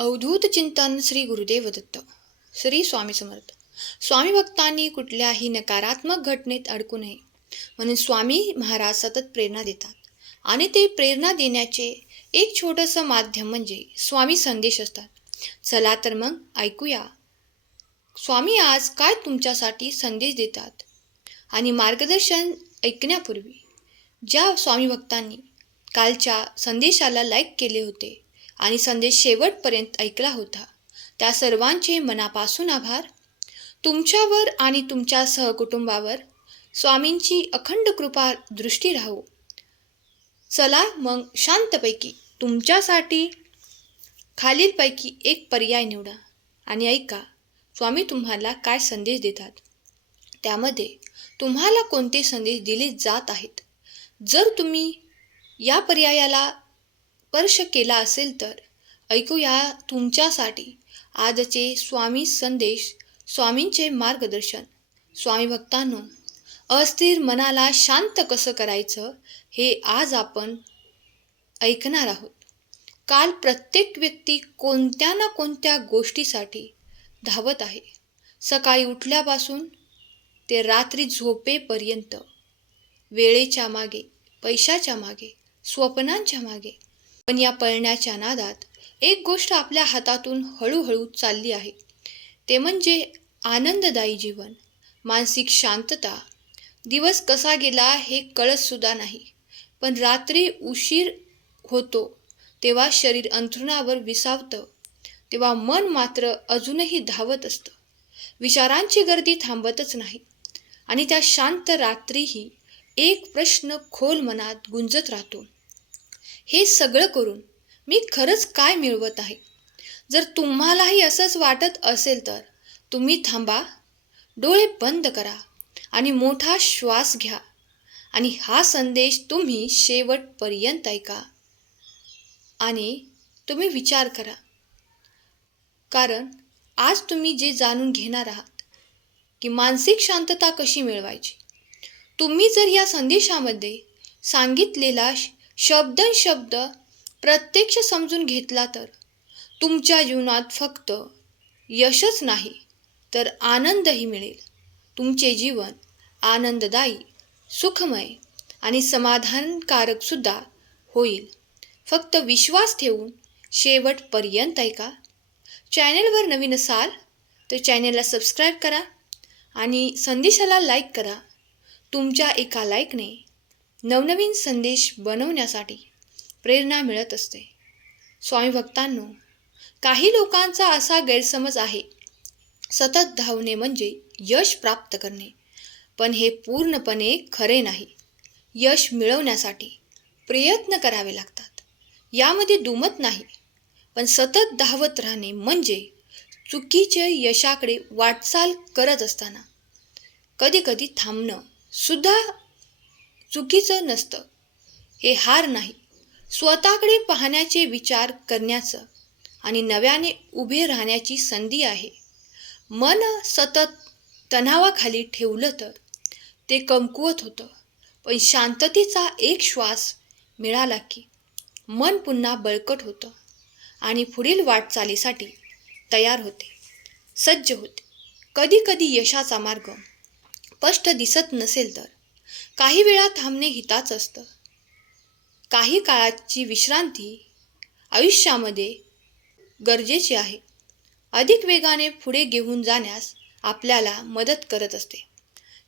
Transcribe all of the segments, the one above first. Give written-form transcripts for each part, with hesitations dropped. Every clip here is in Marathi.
अवधूत चिंतन श्री गुरुदेव दत्त. श्री स्वामी समर्थ. स्वामी भक्तांनी कुठल्याही नकारात्मक घटनेत अडकू नये म्हणून स्वामी महाराज सतत प्रेरणा देतात. आणि ते प्रेरणा देण्याचे एक छोटंसं माध्यम म्हणजे स्वामी संदेश असतात. चला तर मग ऐकूया स्वामी आज काय तुमच्यासाठी संदेश देतात. आणि मार्गदर्शन ऐकण्यापूर्वी ज्या स्वामी भक्तांनी कालच्या संदेशाला लाईक केले होते आणि संदेश शेवटपर्यंत ऐकला होता, त्या सर्वांचे मनापासून आभार. तुमच्यावर आणि तुमच्या सहकुटुंबावर स्वामींची अखंड कृपा दृष्टी राहो. चला मग शांतपैकी तुमच्यासाठी खालीलपैकी एक पर्याय निवडा आणि ऐका स्वामी तुम्हाला काय संदेश देतात. त्यामध्ये तुम्हाला कोणते संदेश दिले जात आहेत. जर तुम्ही या पर्यायाला स्पर्श केला असेल तर ऐकूया तुमच्यासाठी आजचे स्वामी संदेश. स्वामींचे मार्गदर्शन. स्वामी भक्तांनो, अस्थिर मनाला शांत कसं करायचं हे आज आपण ऐकणार आहोत. काल प्रत्येक व्यक्ती कोणत्या ना कोणत्या गोष्टीसाठी धावत आहे. सकाळी उठल्यापासून ते रात्री झोपेपर्यंत वेळेच्या मागे, पैशाच्या मागे, स्वप्नांच्या मागे. पण या पळण्याच्या नादात एक गोष्ट आपल्या हातातून हळूहळू चालली आहे. ते म्हणजे आनंददायी जीवन, मानसिक शांतता. दिवस कसा गेला हे कळतसुद्धा नाही. पण रात्री उशीर होतो तेव्हा शरीर अंथरुणावर विसावतं, तेव्हा मन मात्र अजूनही धावत असतं. विचारांची गर्दी थांबतच नाही. आणि त्या शांत रात्रीही एक प्रश्न खोल मनात गुंजत राहतो. हे सगळं करून मी खरंच काय मिळवत आहे. जर तुम्हालाही असंच वाटत असेल तर तुम्ही थांबा, डोळे बंद करा आणि मोठा श्वास घ्या आणि हा संदेश तुम्ही शेवटपर्यंत ऐका आणि तुम्ही विचार करा. कारण आज तुम्ही जे जाणून घेणार आहात की मानसिक शांतता कशी मिळवायची. तुम्ही जर या संदेशामध्ये सांगितलेला शब्द प्रत्यक्ष समजून घेतला तर तुमच्या जीवनात फक्त यशच नाही तर आनंदही मिळेल. तुमचे जीवन आनंददायी, सुखमय आणि समाधानकारक सुद्धा होईल. फक्त विश्वास ठेवून शेवटपर्यंत ऐका. चॅनलवर नवीन असाल तर चॅनलला सबस्क्राईब करा आणि संदेशाला लाईक करा. तुमच्या एका लाईकने नवनवीन संदेश बनवण्यासाठी प्रेरणा मिळत असते. स्वामी भक्तांनो, काही लोकांचा असा गैरसमज आहे सतत धावणे म्हणजे यश प्राप्त करणे. पण हे पूर्णपणे खरे नाही. यश मिळवण्यासाठी प्रयत्न करावे लागतात, यामध्ये दुमत नाही. पण सतत धावत राहणे म्हणजे चुकीच्या यशाकडे वाटचाल करत असताना कधी थांबणं सुद्धा चुकीचं नसतं. हे हार नाही, स्वतःकडे पाहण्याचे विचार करण्याचं आणि नव्याने उभे राहण्याची संधी आहे. मन सतत तणावाखाली ठेवलं तर ते कमकुवत होतं. पण शांततेचा एक श्वास मिळाला की मन पुन्हा बळकट होतं आणि पुढील वाटचालीसाठी तयार होते, सज्ज होते. कधी यशाचा मार्ग स्पष्ट दिसत नसेल तर काही वेळा थांबणे हिताचं असतं. काही काळाची विश्रांती आयुष्यामध्ये गरजेची आहे. अधिक वेगाने पुढे घेऊन जाण्यास आपल्याला मदत करत असते.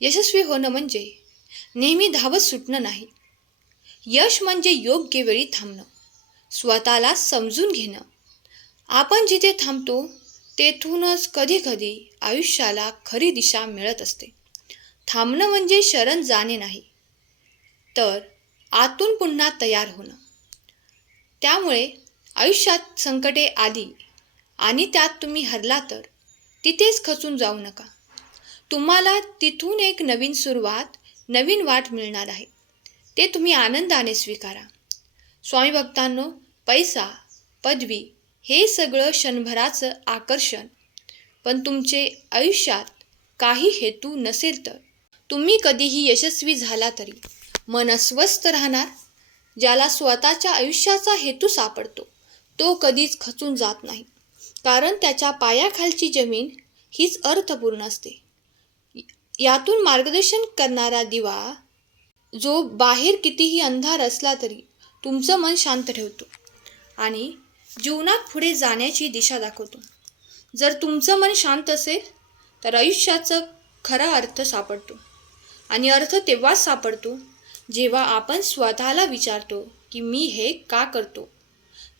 यशस्वी होणं म्हणजे नेहमी धावत सुटणं नाही. यश म्हणजे योग्य वेळी थांबणं, स्वतःला समजून घेणं. आपण जिथे थांबतो तेथूनच कधी आयुष्याला खरी दिशा मिळत असते. थांबणं म्हणजे शरण जाणे नाही, तर आतून पुन्हा तयार होणं. त्यामुळे आयुष्यात संकटे आली आणि त्यात तुम्ही हरला तर तिथेच खचून जाऊ नका. तुम्हाला तिथून एक नवीन सुरुवात, नवीन वाट मिळणार आहे. ते तुम्ही आनंदाने स्वीकारा. स्वामी भक्तांनो, पैसा, पदवी हे सगळं क्षणभराचं आकर्षण. पण तुमचे आयुष्यात काही हेतू नसेल तर तुम्ही कधीही यशस्वी झाला तरी मन अस्वस्थ राहणार. ज्याला स्वतःच्या आयुष्याचा हेतू सापडतो तो कधीच खचून जात नाही. कारण त्याच्या पायाखालची जमीन हीच अर्थपूर्ण असते. यातून मार्गदर्शन करणारा दिवा जो बाहेर कितीही अंधार असला तरी तुमचं मन शांत ठेवतो आणि जीवनात पुढे जाण्याची दिशा दाखवतो. जर तुमचं मन शांत असेल तर आयुष्याचा खरा अर्थ सापडतो. आणि अर्थ तेव्हाच सापडतो जेव्हा आपण स्वतःला विचारतो की मी हे का करतो.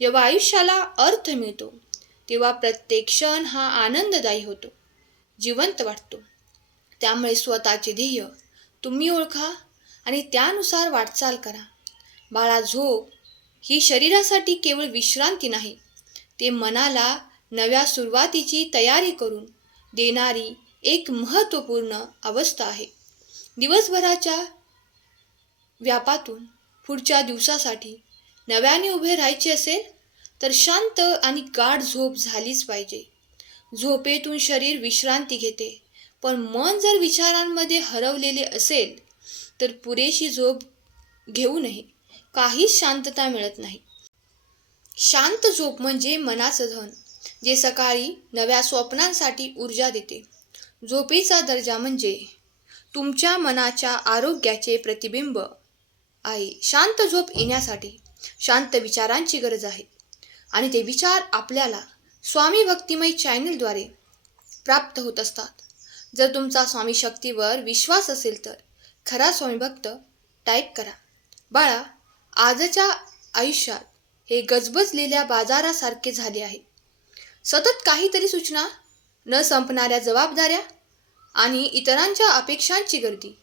जेव्हा आयुष्याला अर्थ मिळतो तेव्हा प्रत्येक क्षण हा आनंददायी होतो, जिवंत वाटतो. त्यामुळे स्वतःचे ध्येय तुम्ही ओळखा आणि त्यानुसार वाटचाल करा. बाळा, झोप ही शरीरासाठी केवळ विश्रांती नाही, ते मनाला नव्या सुरुवातीची तयारी करून देणारी एक महत्त्वपूर्ण अवस्था आहे. दिवसभराच्या व्यापातून पुढच्या दिवसासाठी नव्याने उभे राहायचे असेल तर शांत आणि गाढ झोप झालीच पाहिजे. झोपेतून शरीर विश्रांती घेते, पण मन जर विचारांमध्ये हरवलेले असेल तर पुरेशी झोप घेऊनही काहीच शांतता मिळत नाही. शांत झोप म्हणजे मनाचं धन, जे सकाळी नव्या स्वप्नांसाठी ऊर्जा देते. झोपेचा दर्जा म्हणजे तुमच्या मनाच्या आरोग्याचे प्रतिबिंब आहे. शांत झोप येण्यासाठी शांत विचारांची गरज आहे आणि ते विचार आपल्याला स्वामी भक्तिमय चॅनलद्वारे प्राप्त होत असतात. जर तुमचा स्वामी शक्तीवर विश्वास असेल तर खरा स्वामी भक्त टाईप करा. बाळा, आजच्या आयुष्यात हे गजबजलेल्या बाजारासारखे झाले आहे. सतत काहीतरी सूचना, न संपणाऱ्या जबाबदाऱ्या आणि इतरांच्या अपेक्षांची गर्दी.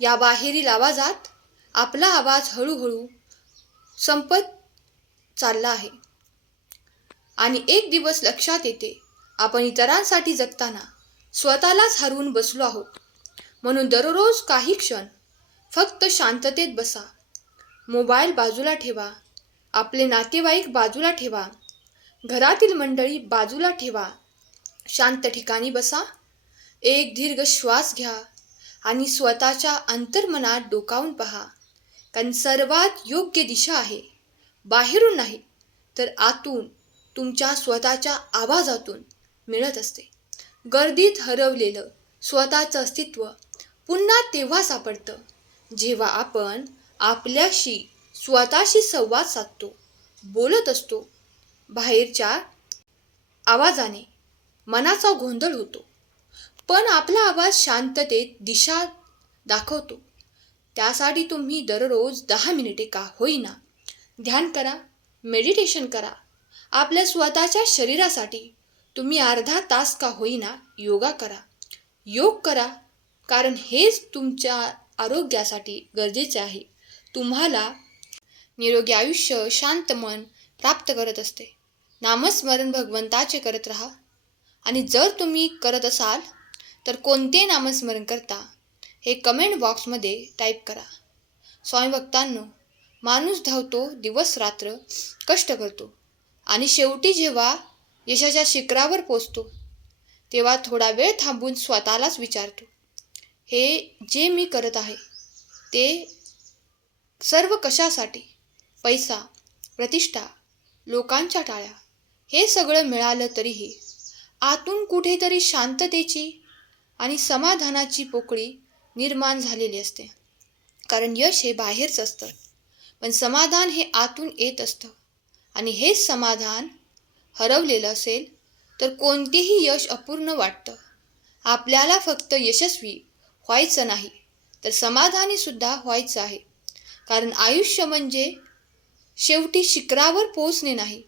या बाहेरील आवाजात आपला आवाज हळूहळू संपत चालला आहे आणि एक दिवस लक्षात येते आपण इतरांसाठी जगताना स्वतःलाच हरवून बसलो आहोत. म्हणून दररोज काही क्षण फक्त शांततेत बसा. मोबाईल बाजूला ठेवा, आपले नातेवाईक बाजूला ठेवा, घरातील मंडळी बाजूला ठेवा. शांत ठिकाणी बसा, एक दीर्घ श्वास घ्या आणि स्वतःच्या अंतर्मनात डोकावून पहा. कारण सर्वात योग्य दिशा आहे बाहेरून नाही तर आतून, तुमच्या स्वतःच्या आवाजातून मिळत असते. गर्दीत हरवलेलं स्वतःचं अस्तित्व पुन्हा तेव्हा सापडतं जेव्हा आपण आपल्याशी स्वतःशी संवाद साधतो, बोलत असतो. बाहेरच्या आवाजाने मनाचा गोंधळ होतो, पण आपला आवाज शांततेत दिशा दाखवतो. त्यासाठी तुम्ही दररोज 10 मिनिटे का होईना ध्यान करा, मेडिटेशन करा. आपल्या स्वतःच्या शरीरासाठी तुम्ही अर्धा तास का होईना योगा करा, योग करा, कारण हेच तुमच्या आरोग्यासाठी गरजेचे आहे. तुम्हाला निरोगी आयुष्य, शांत मन प्राप्त करत असते. नामस्मरण भगवंताचे करत राहा आणि जर तुम्ही करत असाल तर कोणते नामस्मरण करता हे कमेंट बॉक्समध्ये टाईप करा. स्वामी भक्तांनो, माणूस धावतो, दिवस रात्र कष्ट करतो आणि शेवटी जेव्हा यशाच्या शिखरावर पोचतो तेव्हा थोडा वेळ थांबून स्वतःलाच विचारतो, हे जे मी करत आहे ते सर्व कशासाठी? पैसा, प्रतिष्ठा, लोकांच्या टाळ्या, हे सगळं मिळालं तरीही आतून कुठेतरी शांततेची आणि समाधानाची पोकळी निर्माण झालेली असते. कारण यश हे बाहेरच असतं, पण समाधान हे आतून येत असतं. आणि हेच समाधान हरवलेलं असेल तर कोणतेही यश अपूर्ण वाटतं. आपल्याला फक्त यशस्वी व्हायचं नाही तर समाधानी सुद्धा व्हायचं आहे. कारण आयुष्य म्हणजे शेवटी शिखरावर पोहोचणे नाही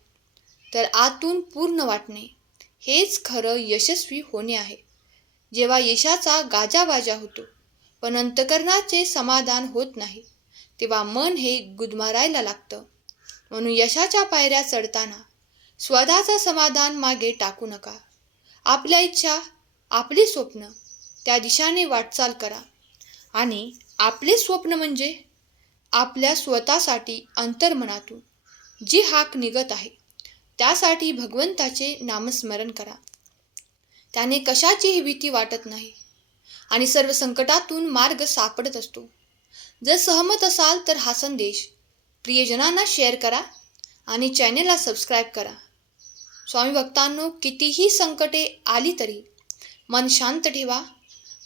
तर आतून पूर्ण वाटणे, हेच खरं यशस्वी होणे आहे. जेव्हा यशाचा गाजावाजा होतो पण अंतःकरणाचे समाधान होत नाही तेव्हा मन हे गुदमरायला लागतं. म्हणून यशाच्या पायऱ्या चढताना स्वतःचं समाधान मागे टाकू नका. आपल्या इच्छा, आपली स्वप्न, त्या दिशेने वाटचाल करा. आणि आपले स्वप्न म्हणजे आपल्या स्वतःसाठी अंतर्मनातून जी हाक निघत आहे त्यासाठी भगवंताचे नामस्मरण करा. त्याने कशाचीही भीती वाटत नाही आणि सर्व संकटातून मार्ग सापडत असतो. जर सहमत असाल तर हा संदेश प्रियजनांना शेअर करा आणि चॅनेलला सबस्क्राईब करा. स्वामी भक्तांनो, कितीही संकटे आली तरी मन शांत ठेवा,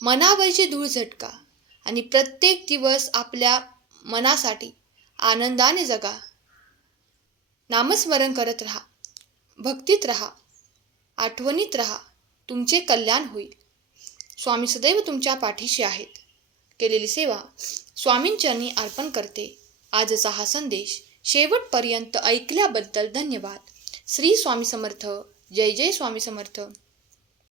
मनावरची धूळ झटका आणि प्रत्येक दिवस आपल्या मनासाठी आनंदाने जगा. नामस्मरण करत राहा, भक्तीत राहा, आठवणीत राहा. तुमचे कल्याण होईल. स्वामी सदैव तुमच्या पाठीशी आहेत. केलेली सेवा स्वामींचरणी अर्पण करते. आजचा हा संदेश शेवटपर्यंत ऐकल्याबद्दल धन्यवाद. श्री स्वामी समर्थ. जय जय स्वामी समर्थ.